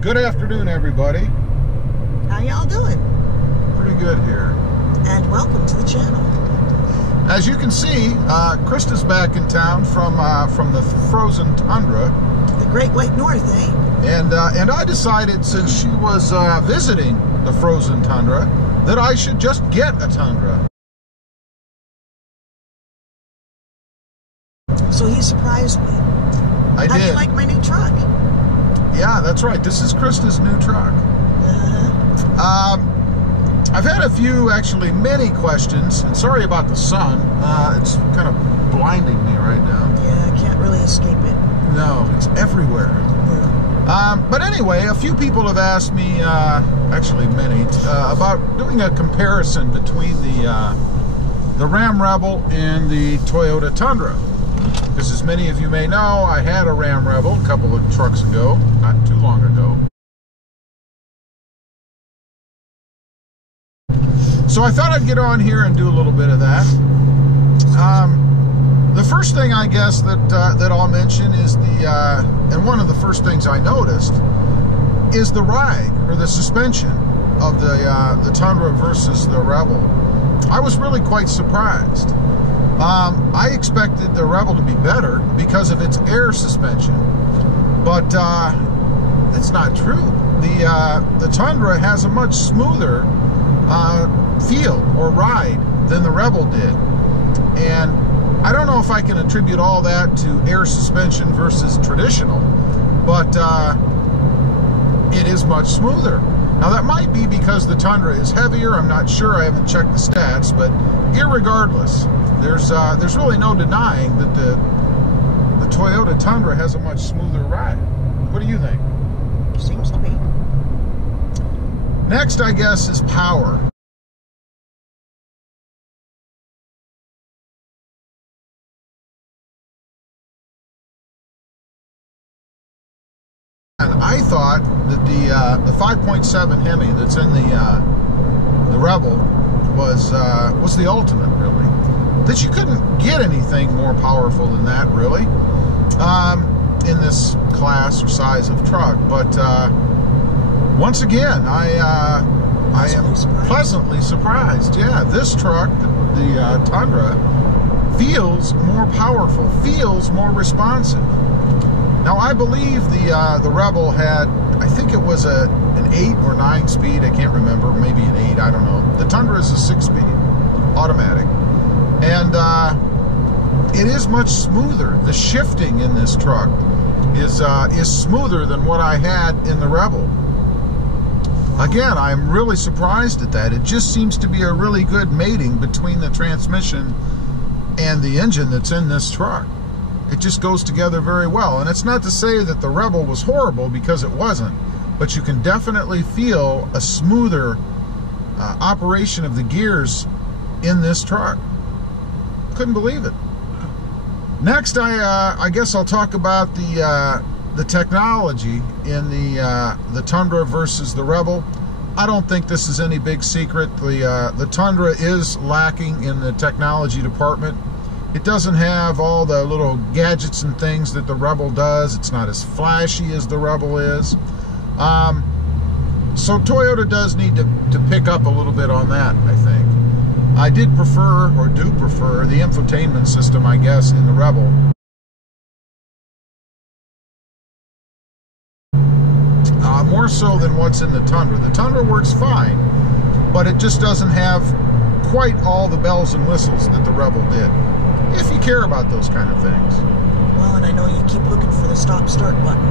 Good afternoon, everybody. How y'all doing? Pretty good here. And welcome to the channel. As you can see, Krista's back in town from the frozen tundra. The Great White North, eh? And I decided, since she was visiting the frozen tundra, that I should just get a Tundra. So he surprised me. I did. How do you like my new truck? Yeah, that's right. This is Krista's new truck. I've had a few, actually many questions, and sorry about the sun. It's kind of blinding me right now. Yeah, I can't really escape it. No, it's everywhere. Yeah. But anyway, a few people have asked me, actually many, about doing a comparison between the Ram Rebel and the Toyota Tundra. Because as many of you may know, I had a Ram Rebel a couple of trucks ago, not too long ago. So I thought I'd get on here and do a little bit of that. The first thing, I guess, that I'll mention is and one of the first things I noticed is the ride, or the suspension of the Tundra versus the Rebel. I was really quite surprised. I expected the Rebel to be better because of its air suspension, but it's not true. The Tundra has a much smoother feel or ride than the Rebel did, and I don't know if I can attribute all that to air suspension versus traditional, but it is much smoother. Now that might be because the Tundra is heavier. I'm not sure. I haven't checked the stats, but irregardless, there's really no denying that the Toyota Tundra has a much smoother ride. What do you think? Seems to be. Next, I guess, is power. And I thought that the 5.7 Hemi that's in the Rebel was the ultimate, really. That you couldn't get anything more powerful than that, really, in this class or size of truck. But once again, I am pleasantly surprised. Yeah, this truck, the Tundra, feels more powerful, feels more responsive. Now, I believe the Rebel had, I think it was an 8 or 9 speed, I can't remember, maybe an 8, I don't know. The Tundra is a 6-speed, automatic. And it is much smoother. The shifting in this truck is smoother than what I had in the Rebel. Again, I'm really surprised at that. It just seems to be a really good mating between the transmission and the engine that's in this truck. It just goes together very well. And it's not to say that the Rebel was horrible, because it wasn't, but you can definitely feel a smoother operation of the gears in this truck. Couldn't believe it. Next, I guess I'll talk about the technology in the Tundra versus the Rebel. I don't think this is any big secret. The Tundra is lacking in the technology department. It doesn't have all the little gadgets and things that the Rebel does. It's not as flashy as the Rebel is. So Toyota does need to pick up a little bit on that, I think. I did prefer, or do prefer, the infotainment system, I guess, in the Rebel. More so than what's in the Tundra. The Tundra works fine, but it just doesn't have quite all the bells and whistles that the Rebel did, if you care about those kind of things. Well, and I know you keep looking for the stop-start button.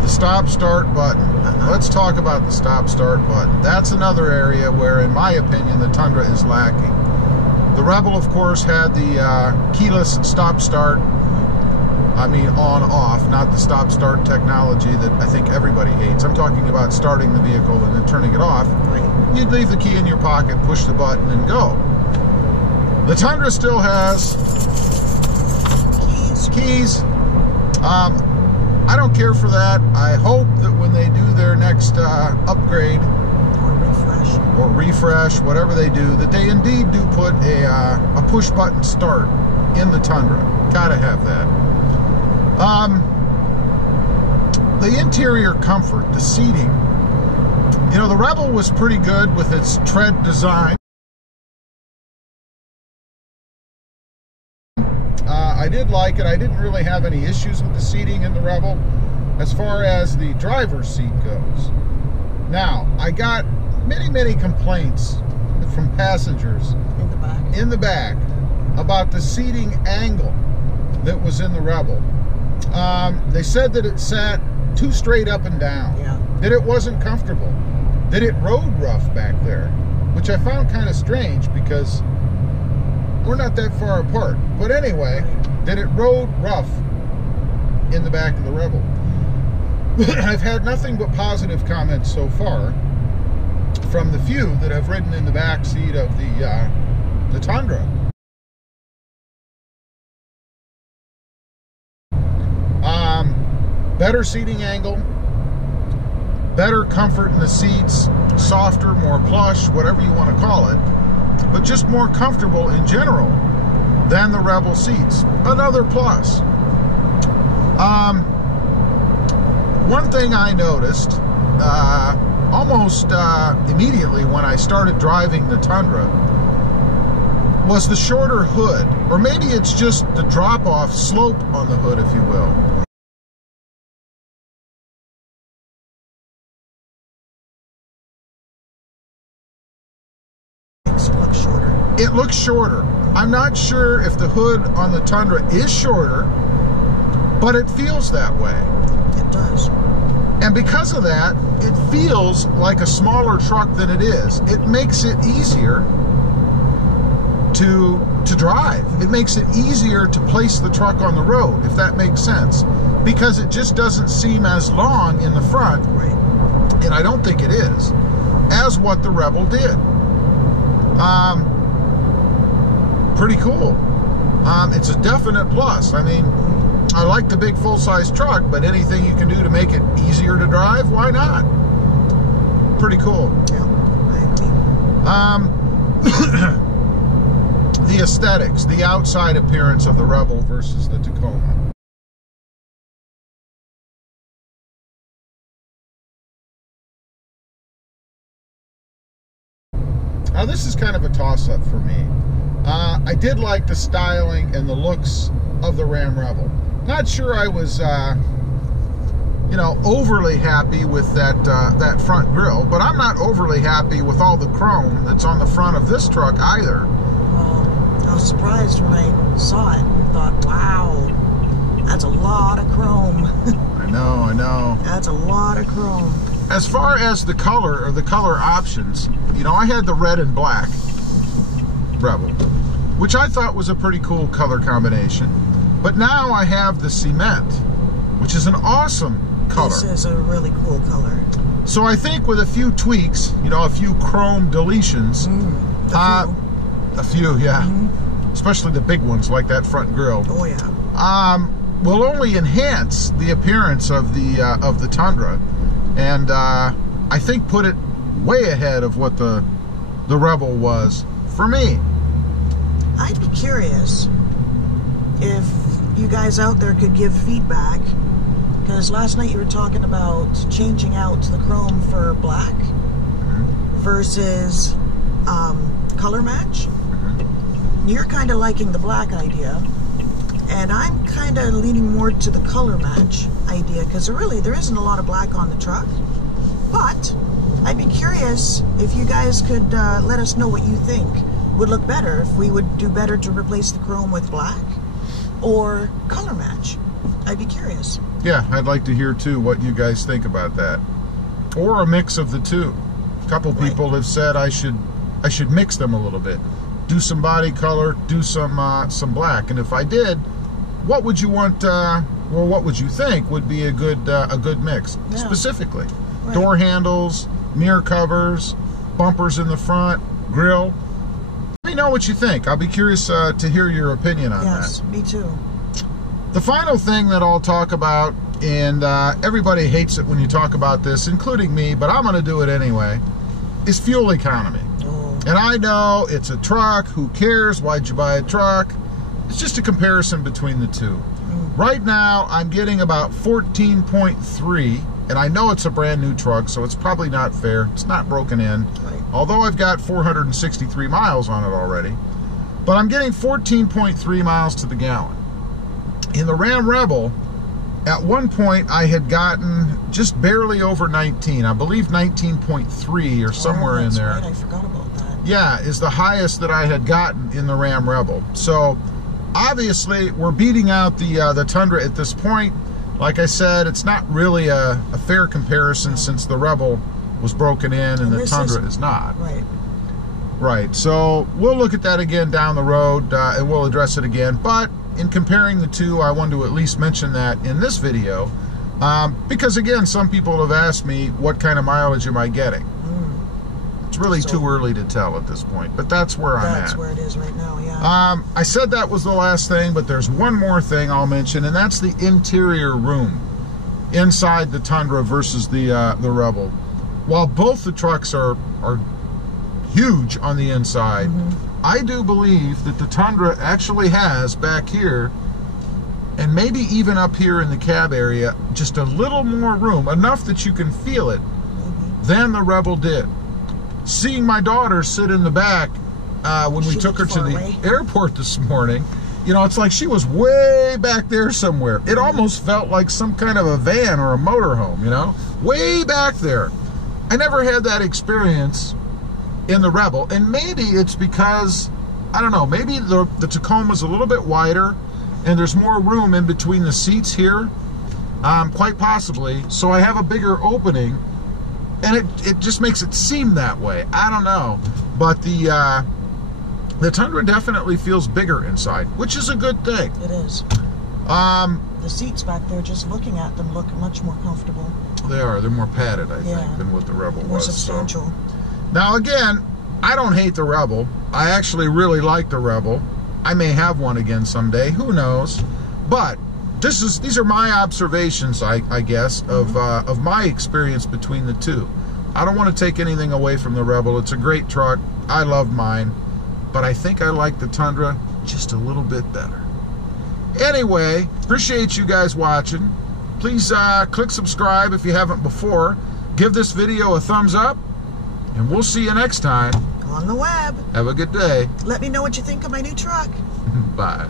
The stop-start button. Let's talk about the stop-start button. That's another area where, in my opinion, the Tundra is lacking. The Rebel, of course, had the keyless stop-start. I mean on-off, not the stop-start technology that I think everybody hates. I'm talking about starting the vehicle and then turning it off. Right. You'd leave the key in your pocket, push the button, and go. The Tundra still has keys. I don't care for that. I hope that when they do their next upgrade or refresh, whatever they do, that they indeed do put a push-button start in the Tundra. Gotta have that. the interior comfort, the seating. You know, the Rebel was pretty good with its tread design. I did like it. I didn't really have any issues with the seating in the Rebel as far as the driver's seat goes. Now, I got many complaints from passengers in the back about the seating angle that was in the Rebel. They said that it sat too straight up and down, that it wasn't comfortable, that it rode rough back there, which I found kind of strange because we're not that far apart. But anyway, that it rode rough in the back of the Rebel. I've had nothing but positive comments so far from the few that have ridden in the back seat of the Tundra. Better seating angle, better comfort in the seats, softer, more plush, whatever you want to call it, but just more comfortable in general than the Rebel seats. Another plus. One thing I noticed almost immediately when I started driving the Tundra was the shorter hood, or maybe it's just the drop-off slope on the hood, if you will. It looks shorter. I'm not sure if the hood on the Tundra is shorter, but it feels that way. It does. And because of that, it feels like a smaller truck than it is. It makes it easier to drive. It makes it easier to place the truck on the road, if that makes sense, because it just doesn't seem as long in the front, and I don't think it is, as what the Rebel did. Pretty cool. It's a definite plus. I mean, I like the big full-size truck, but anything you can do to make it easier to drive, why not? Pretty cool. Yeah, I agree. The aesthetics, the outside appearance of the Rebel versus the Tacoma. Now this is kind of a toss-up for me. I did like the styling and the looks of the Ram Rebel. Not sure I was, you know, overly happy with that front grille, but I'm not overly happy with all the chrome that's on the front of this truck either. Well, I was surprised when I saw it and thought, wow, that's a lot of chrome. I know. That's a lot of chrome. As far as the color, or the color options, you know, I had the red and black Rebel, which I thought was a pretty cool color combination. But now I have the cement, which is an awesome color. This is a really cool color. So I think with a few tweaks, you know, a few chrome deletions, a few, yeah, especially the big ones like that front grille. Oh yeah. Will only enhance the appearance of the Tundra, and I think put it way ahead of what the Rebel was for me. I'd be curious if you guys out there could give feedback, because last night you were talking about changing out the chrome for black versus color match. You're kind of liking the black idea, and I'm kind of leaning more to the color match idea, because really there isn't a lot of black on the truck. But I'd be curious if you guys could let us know what you think would look better, if we would do better to replace the chrome with black or color match. I'd be curious. Yeah, I'd like to hear too what you guys think about that, or a mix of the two. A couple people have said I should mix them a little bit, do some body color, do some black, and if I did, what would you want? Well, what would you think would be a good mix specifically? Door handles, mirror covers, bumpers in the front, grille. Let me know what you think. I'll be curious to hear your opinion on that. Yes, me too. The final thing that I'll talk about, and everybody hates it when you talk about this, including me, but I'm going to do it anyway, is fuel economy. And I know it's a truck. Who cares? Why'd you buy a truck? it's just a comparison between the two. Right now, I'm getting about 14.3, and I know it's a brand new truck, so it's probably not fair. It's not broken in, although I've got 463 miles on it already. But I'm getting 14.3 miles to the gallon. In the Ram Rebel, at one point, I had gotten just barely over 19. I believe 19.3 or somewhere in there. Right. I forgot about that. Yeah, is the highest that I had gotten in the Ram Rebel. So obviously, we're beating out the Tundra at this point. Like I said, it's not really a fair comparison since the Rebel was broken in and the Tundra is not. Right. Right. So we'll look at that again down the road, and we'll address it again. But in comparing the two, I wanted to at least mention that in this video, because again, some people have asked me, what kind of mileage am I getting? It's really too early to tell at this point, but that's where I'm at. That's where it is right now, yeah. I said that was the last thing, but there's one more thing I'll mention, and that's the interior room inside the Tundra versus the Rebel. While both the trucks are huge on the inside, I do believe that the Tundra actually has back here, and maybe even up here in the cab area, just a little more room, enough that you can feel it, than the Rebel did. Seeing my daughter sit in the back when we took her to the airport this morning, you know, it's like she was way back there somewhere. It almost felt like some kind of a van or a motorhome, you know, way back there. I never had that experience in the Rebel, and maybe it's because, I don't know, maybe the Tacoma's a little bit wider and there's more room in between the seats here, quite possibly, so I have a bigger opening. And it just makes it seem that way. I don't know. But the Tundra definitely feels bigger inside, which is a good thing. It is. The seats back there, just looking at them, look much more comfortable. They are. They're more padded, I think, than what the Rebel was. More substantial. So. Now, again, I don't hate the Rebel. I actually really like the Rebel. I may have one again someday. Who knows? But these are my observations, I guess, of my experience between the two. I don't want to take anything away from the Rebel. It's a great truck. I love mine. But I think I like the Tundra just a little bit better. Anyway, appreciate you guys watching. Please click subscribe if you haven't before. Give this video a thumbs up. And we'll see you next time. On the web. Have a good day. Let me know what you think of my new truck. Bye.